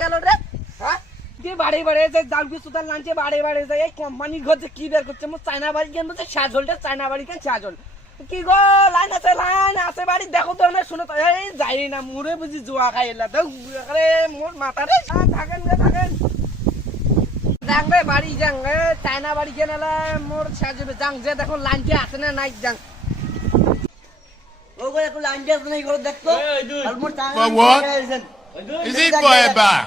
গেল রে? হ্যাঁ কি বাড়ি বাড়ি যায় জালবি সুতার লাঞ্চে বাড়ি বাড়ি যায় এই কোম্পানির ঘর কি বের করছে মোর চায়না বাড়ি কেন তো সাজলটা চায়না বাড়ি কেন সাজল কি গো লাইন আছে বাড়ি দেখো তো না শুনো তো এই যাই না মুরে বুঝি জোয়া খাইলা তো আরে মোর মাথা রে থাকেন যাং রে বাড়ি যাং রে চায়না বাড়ি কেন মোর সাজবে যাং যে দেখো লাইনটা আছে না নাই যাং ও গো দেখো লাইনটা আছে না এই ঘর দেখতো আর মোর China Is it for a bar?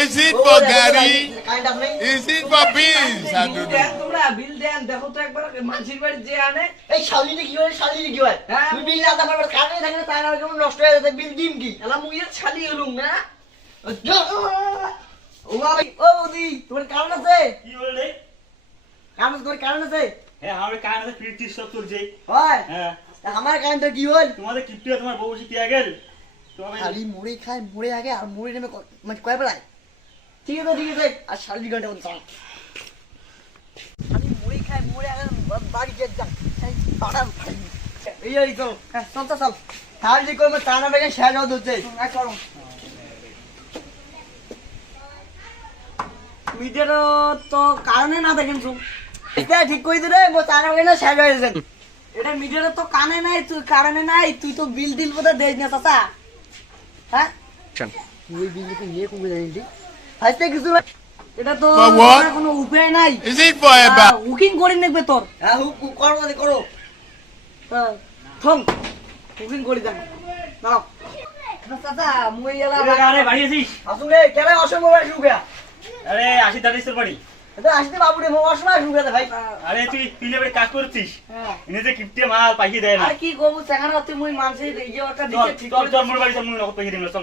Is it for Gary? Is it for beans? I don't know. তোমরা বিল দেন দেখো তো একবার মানসির বাড়ি যে আনে এই শালিনি কি হয় তুই বিল না আমার কানে থাকে না তাই না কেমন নষ্ট হয়ে যাবে বিল দিম কি এলা মুইয়ের ছালি হলুম না ও ভাই ও দি তোমার কারণ আছে কি বলে তোমার কারণ আছে হ্যাঁ আমার কান আছে ফিরতিস সব তুলছে হয় হ্যাঁ আমার কারণটা কি হল তোমাদের কিপটিয়া তোমার বউ শিখিয়া গেল তোমার খালি মুড়ি খায় মুড়ে আগে আর মুড়ি নেমে মানে কয় বেলায় ঠিক আছে আর সাড়ে 2 ঘন্টা মতো আমি মুড়ি খাই মুড়ে আগে বাড়ি যা এই তো হ্যাঁ চল তাহলে কি করবো তা না বেগে শেষ হতে হচ্ছে করো মিটার তো কারণে না দেখেন শুন এটা ঠিক করে দিলে মো তা না বেগে শেষ হয়ে গেছে এটা মিটার তো কানে নাই তুই কারণে নাই তুই তো বিল দিল বোধহয় দেশ না চাচা হ্যাঁ তুই বিল তো ইয়ে কমে জানিস আজকে কিছু এটা তো কোনো উপায় নাই Is it for a bar? Booking করে নেবে তোর হ্যাঁ করো থম বুকিং করে দেন নাও চাচা মুই এলা আরে বাড়ি আছিস আসুন রে কেন অসম্ভব শুকিয়া আরে আসি দাঁড়িয়ে বাড়ি এটা আসতে বাবু রে মো অসময় শুকিয়া ভাই আরে তুই পিলে বাড়ি কাজ করছিস হ্যাঁ এনে যে কিপটিয়া মাল পাইয়ে দেয় না আর কি কবু সেখানে তুই মুই মানসি এই যে ওটা দিতে ঠিক চল চল মোর বাড়ি চল মুই নগদ পাইয়ে দিম চল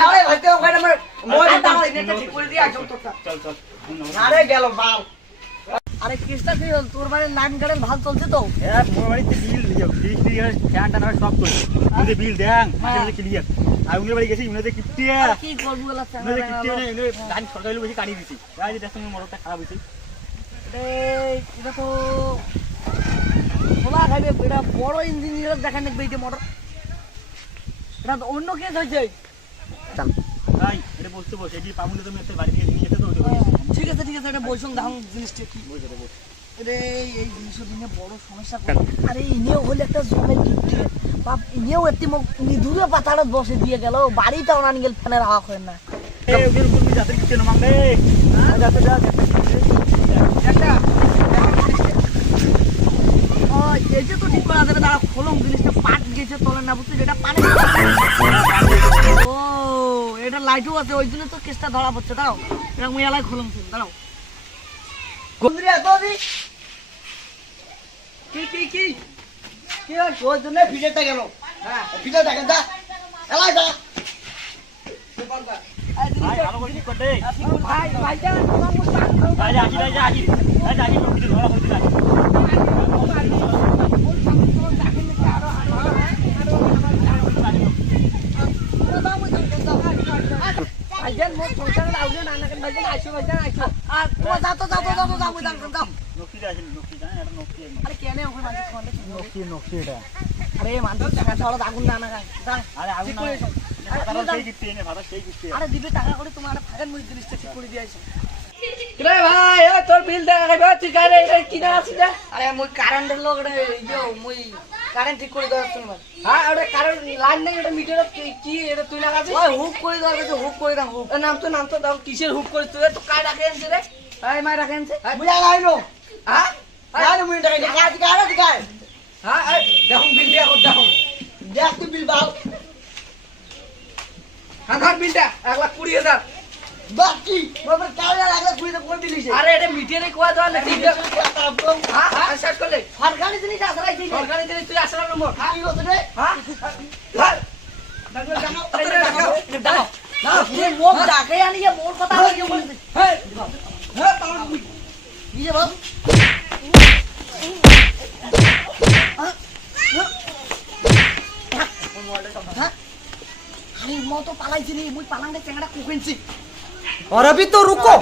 আরে ভাই তো ওখানে আমার মই দাও এটা ঠিক করে দি আজম তোটা চল আরে গেল বাল আরে কৃষ্ণা কি তোর বাড়ির লাইন গার্ডেন ভালো চলছে তো হ্যাঁ মোর বাড়িতে বিল দিও ক্লিয়ার ফ্যান টানা সব করে তুই বিল দেন মাঝে ক্লিয়ার আর উনি বাড়ি গেছি উনি কিপটিয়া কি করবো বলা উনি কিপটিয়া এনে লাইন সরকারি বেশি কাটি দিছি তাই যে দেখো মোরটা খারাপ হইছে এটা তো খোলা খাইবে এটা বড় ইঞ্জিনিয়ার দেখেন দেখবে এই যে মোটর এটা তো অন্য কেস হয়েছে তাই এটা বলতে বসে এই পাবুলে তুমি একটা বাড়ি থেকে নিয়ে যেতে তো ঠিক আছে এটা বইসং দেখুন জিনিসটা কি রে এই জিনিসের দিনে বড় সমস্যা আরে ইনিও হলে একটা জমের গিফট বাপ ইনিও একটি নিদুরে পাতাড়ত বসে দিয়ে গেল বাড়িটাও না নিগেল ফ্যানের হাওয়া হয় না এই ওদের তুমি যাতে কিছু না মাংলে যাতে একটা এই যে তো ঠিক করা যাবে দাঁড়া খোলং জিনিসটা পাট গেছে তোলেন না বুঝতে যেটা পানি ও এটা লাইটও আছে ওই জন্য তো কেসটা ধরা পড়ছে দাও এটা মুই এলাই খোলং দাঁড়াও গুন্দ্রিয়া তোদি কি ওর জন্য ভিডিওটা গেল হ্যাঁ ভিডিও দেখেন যা এলাই যা ভাই ভালো করে ঠিক করতে ভাইজান তোমার ভাই আসি কিছু ধরা হইছে না ভাইজান মোর সংসারে আউলে না কেন ভাইজান আইছো আর তোমার যাও নকশি আছে নকশি জানেন এটা নকশি আরে কেনে ওখানে মানুষ খাওয়ালে নকশি এটা আরে মানুষ টাকা ছাড়া আগুন না খায় যান আরে আগুন না ভাড়া সেই গিফট এনে ভাড়া সেই গিফট আরে দিবে টাকা করে তোমার ফাগান মুই জিনিসটা ঠিক করে দিয়েছে রে ভাই ও তোর বিল দেখা খাইবা তুই কারে কিনা আছিস যা আরে মুই কারেন্টের লোক রে ইয়ো মুই কারেন্ট ঠিক করে দেওয়ার জন্য হ্যাঁ ওটা কারণ লাইন নাই ওটা মিটার কি এটা তুই লাগাছিস ওই হুক করে দেওয়ার কাছে হুক করে দাও হুক নাম তো দাও কিসের হুক করে তুই তো কাই রাখে আনছিস রে এই মাই রাখেন মুই লাগাইলো হ্যাঁ আরে মুই টাকা দিকা হ্যাঁ দেখুন বিল দিয়া দেখুন দেখ তুই বিল বাল হ্যাঁ বিলটা 1,20,000 বাকি বাবার কালে লাগলে তুই তো করে দিলিস আরে এটা মিটারে কোয়া দাও না ঠিক আছে হ্যাঁ শেষ করলে সরকারি জিনিস আসলাই দিই সরকারি দিলে তুই আসলা নম্বর কি হচ্ছে রে হ্যাঁ দাও না তুই মুখ ডাকে আনিয়ে মোর কথা বলি বলছিস হ্যাঁ হ্যাঁ তাহলে কি যে বাবু আমি মতো পালাইছি নি মুই পালাঙ্গে চেঙ্গাটা কুকেনছি और अभी तो रुको